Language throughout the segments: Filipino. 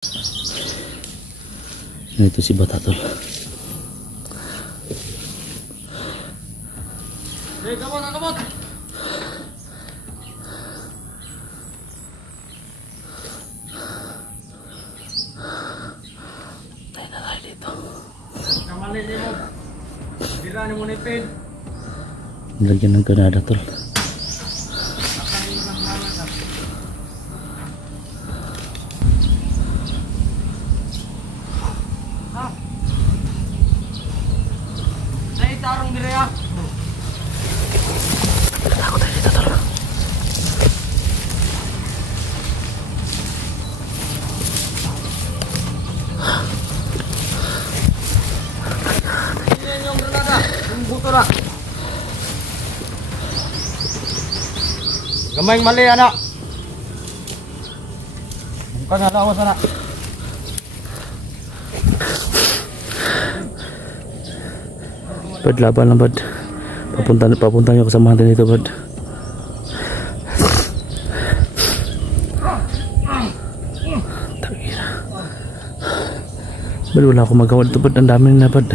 Ito si Bata tol. Hey, kamot, kamot. Tayo na tayo dito. Kamali ni mo. Bira ni mo nipid. Lagyan ng Canada tol. Tarong dire ya. Ako tayo dito tol. Ini yung granada, yung buto na. Gamay mali anak. Bukan na lawas anak. Bad, laban lang bad. Papunta nyo kasamahan din dito bad. Bad, wala akong magawa dito bad. Ang dami na bad.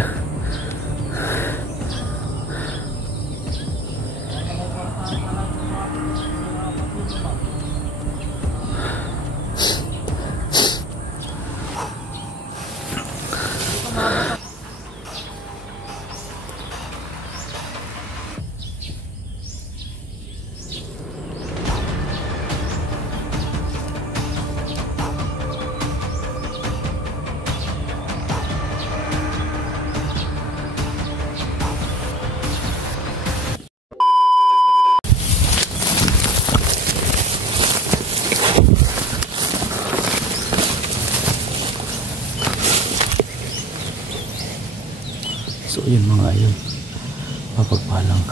So yun mga yun, mapagpalang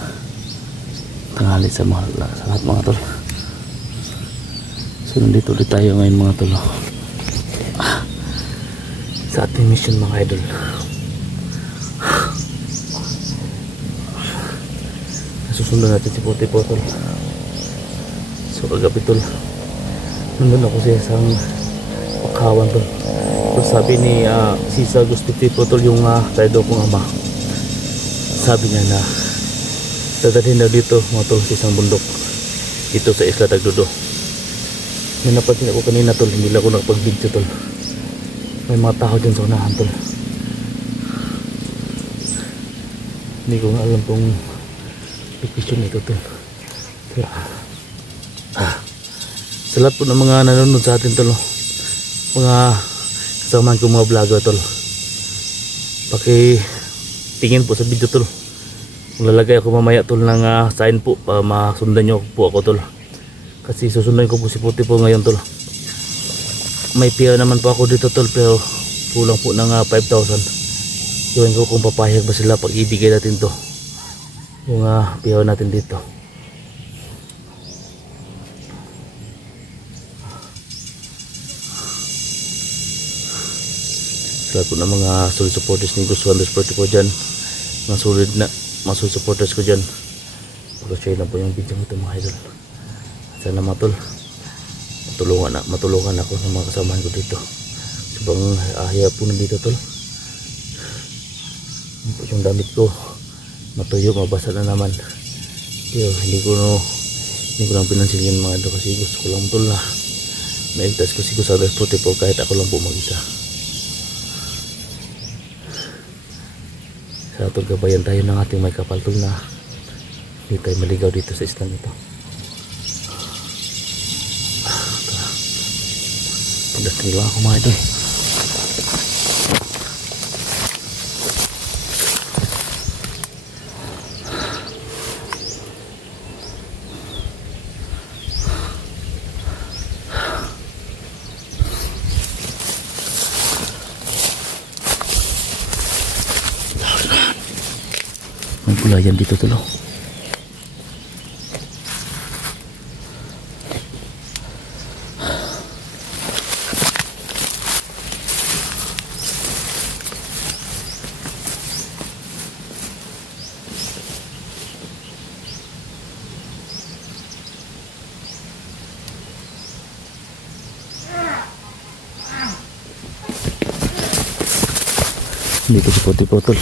tanghali sa lahat mga tol. So nandito ulit tayo ngayon mga tol, sa ating mission mga idol. Nasusundan natin si Puti po tol. So kagabi tol, nandun ako sa isang pakawan tol. So sabi ni Sisa Gusto po tol, yung tayo daw kong ama, sabi niya na dadalhin daw dito mga tol sa isang bundok dito sa Isla Tagdudo. May napansin ako kanina tol, hindi lang ako nakapag-video tol. May mga tao dyan sa unahan tol. Hindi ko nga alam kung location ito tol. Pero, sa lahat po ng mga nanonood sa atin tol, mga kasama ko mga vlogger tol, tingin po sa video tol. Lalagay ako mamaya tol ng sign po para masundan nyo po ako tol. Kasi susundan ko po si Puti po ngayon tol. May piya naman po ako dito tol, pero kulang po ng 5,000. Iwan ko kung papayag ba sila pag ibigay natin to, yung piya natin dito. Sa lahat po ng mga solid supporters ni Gusto Undersport po dyan, mga solid supporters ko dyan, pag-share na po yung video ito mga idol. Sana mga tol, matulungan ako sa mga kasamahan ko dito. Sabang ahya po nandito tol, yung damit ko matuyo, mabasa na naman. Pero hindi ko lang pinansin mga idol, kasi gusto ko lang tol na maigtas ko si Gusto Undersport po kahit ako lang po mag-isa. Sa atong gabayan tayo ng ating may kapal tol, na hindi tayo maligaw dito sa islang ito. Pagdating lang ako mga idol. May gulayan dito tol. Dito si Puti-Puti tol.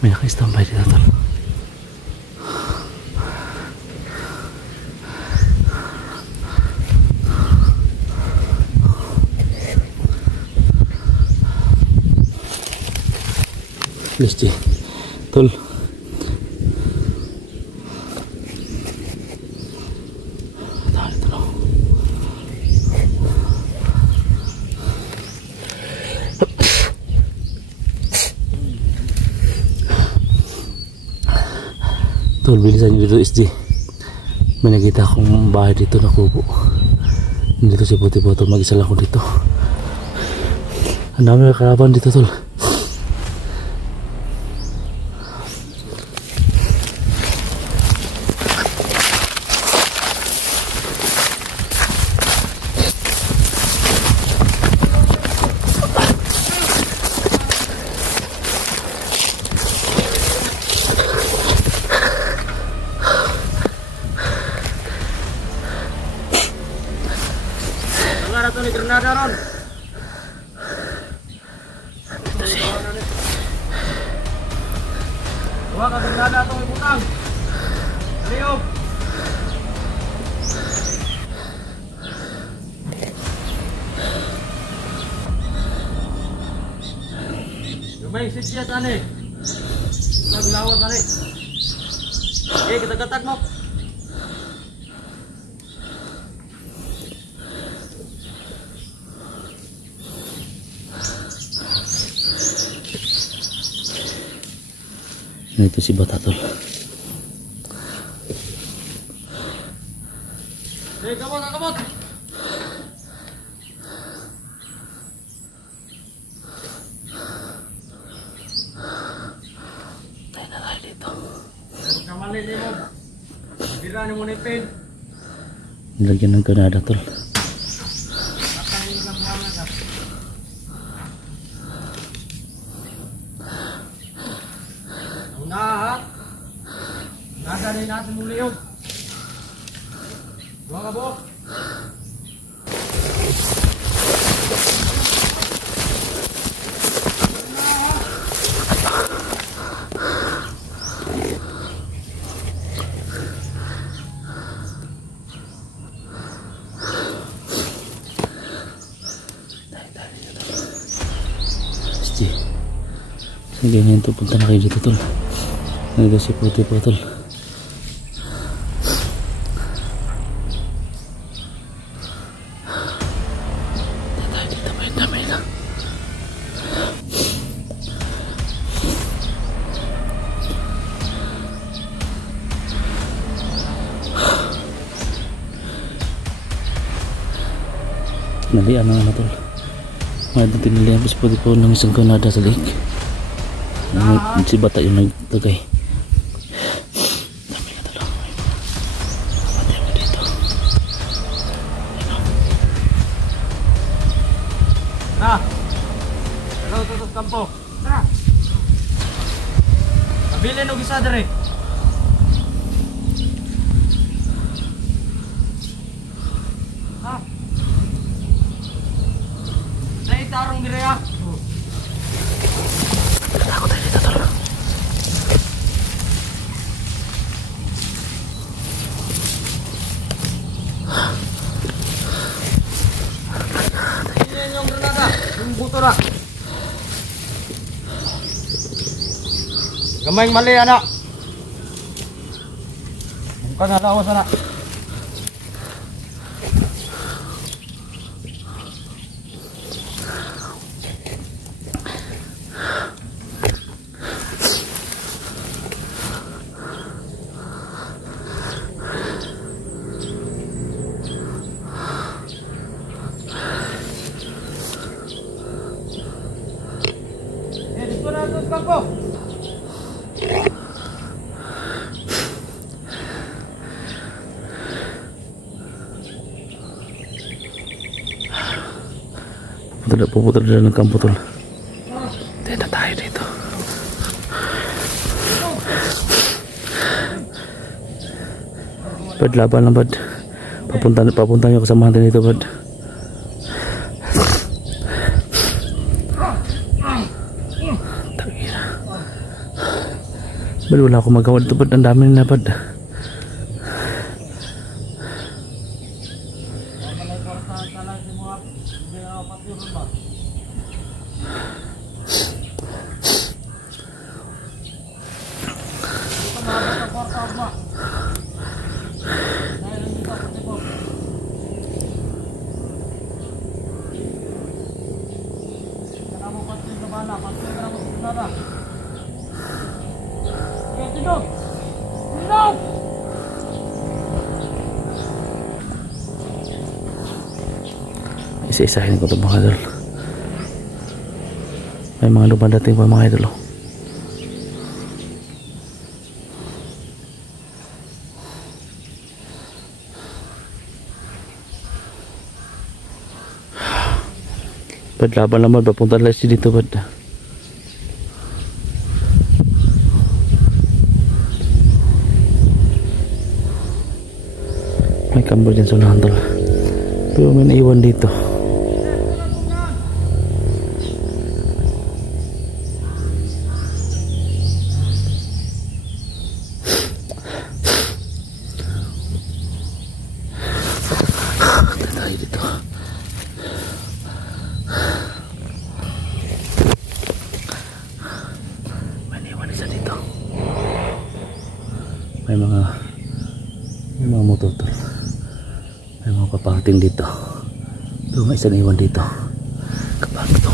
May naka-standby dito tol. Please G tol. Tol, bilisan nyo dito SG. May nakita akong bahay dito na kubo. Dito si Puti-Puti, mag-isa lang ako dito. Ang dami ng karaban dito tol. Ang araw ni Granada ron. Ito si Huwag ka Granada itong ibutang. Aliyog. Lumay sitya tani. Naglawan tani. Kita-katak mo. Ito si Bata tol. Kamot, kamot. Tayo na tayo dito. Kamalin mo. Bira ni mo ni pen. Nilagyan ng Canada tol. Unahat. Nasa rin natin muli yun. Buwang ka buok. Sa ganyan to, punta na kayo dito tol. Nandito si Puti-Puti tol. Tayo dito, may damay na. Nalian na ano tol. May tinilihan pa si Puti-Puti ng isang Canada sa lake. Si Bata yung nagtagay. Dami na talaga. Pati ako dito. Tara. Tara, tutos kampo. Tara. Pabilin o gisa dere. Ha? Dahil tarong dire ya. Ako tayo dito tol. buto na. Gamayng mali, anak. Bukan na lawas, anak. Dito na ito sa kampo. Pupunta na ng kampo tol. Hindi na tayo dito. Bad, laban lang bad. Papunta niyo kasamahan din dito bad. Tangina. Bad, wala akong magawa dito bad. Ang dami na bad. Isa-isahin ko ito mga idol. May mga lumadating pa mga idol. Bad, laban naman. Papunta lang siya dito bad. May kambo dyan sa unahan tol. Pero may naiwan dito. May mga motor tol. May mga papahating dito. Pero may isa na iwan dito. Kapag ito.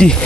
G.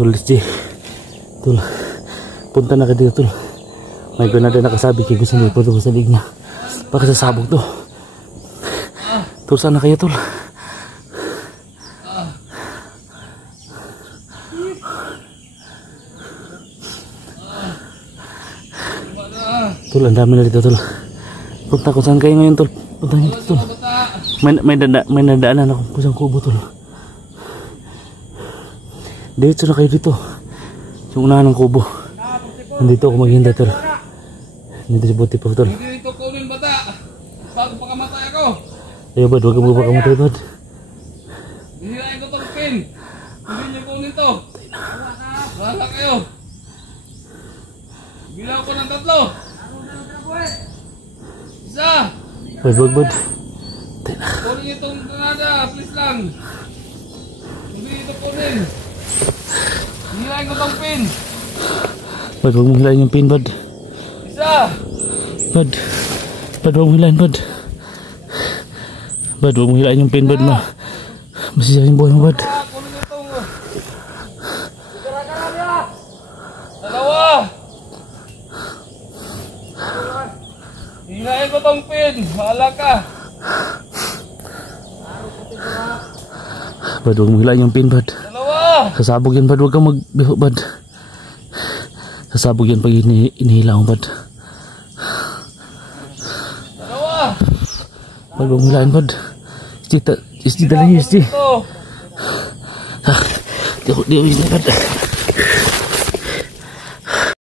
Tul, G. Tul. Punta na ka dito, Tul. May ganada nakasabi kay gusto mo ipatuloy sa ligna. Baka sasabog to. Tul, sana kayo, Tul. Tul, ang dami na dito, Tul. Punta kung saan kayo ngayon, Tul. Punta nyo dito, Tul. May nadaanan ako pusang kubo, Tul. Dito na kayo dito. Yung unahan ng kubo. Nandito ako maghihintay, Tul. Nandito si Buti pa, Tul. Hindi ito kunin bata. Bago pakamatay ako. Ayaw, Bad. Huwag ka magpakamatay, Bad. Hihirain ko itong pin. Hindi niyo kunin ito. Wala kayo. Bilang ko ng 3. Isa. Bad, wag, Bad. Kunin niyo itong granada. Please lang. Hindi ito kunin. Hihirain ko itong pin. Bad, huwag mong hilahin yung pin, Bad. Isa. Bad. Bad, huwag mong hilahin, Bad. Bad, huwag mong hilahin yung pin, Bad. Masisira yung buhay mo, Bad. Kunin niyo itong 2. Hihirain ko itong pin. Bahala ka. Bad, huwag mong hilahin yung pin, Bad. 2. Sasabog yan, Bad. Huwag kang magbiho, Bad. Sasabog yan pag inihila mo, Bad. 2. Bad, huwag mong hilahin, Bad. SG, dala niyo, SG. Di ako, Bad.